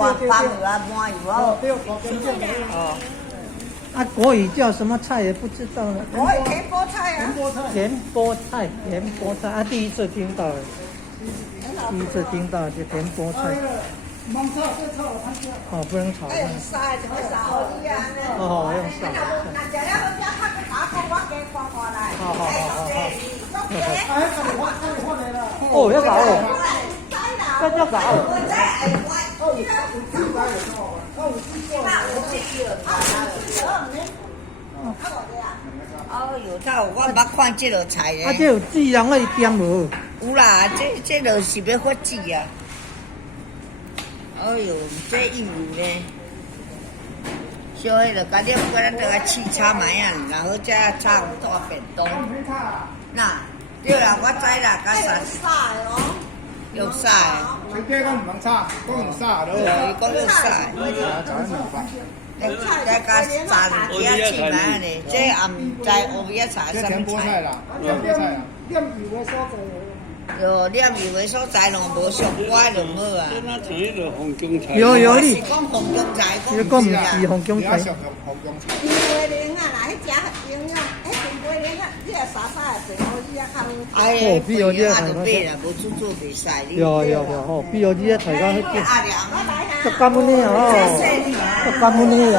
光放油啊，满油啊。哦。啊，国语叫什么菜也不知道了。我会甜菠菜啊。甜菠菜，甜菠菜啊，第一次听到，第一次听到就甜菠菜。哦，不能炒。哎，晒就会晒好啲啊。哦，用晒。那就要要拍个打工，我给放过来。好好好好好。哎，哦，要搞哦。这叫搞。哦哟，他我捌看这道菜咧。啊，这有孜然可以点无？有啦，这就是要发籽啊。哎哟，这有呢。小迄个家己不过咱这个试炒糜啊，然后再炒大便当。那对啦，我知啦，甲啥？用晒哦。佢爹講唔肯叉，講用沙咯。伊講用晒。就係明白。再加炸啲啊切糜呢，這也唔知我一查什麼菜。甜菠菜啦。有念油的所在咯，無上乖就好啊。有有你，講紅薑菜，你講唔是紅薑菜。甜桂玲啊，嗱，迄只營養，迄甜桂玲啊，你啊沙沙啊，最好伊啊較。哎，比如你啊，就買啦，無煮做袂使。有吼，比如你啊，大家去，就咁樣哦，就咁樣啊。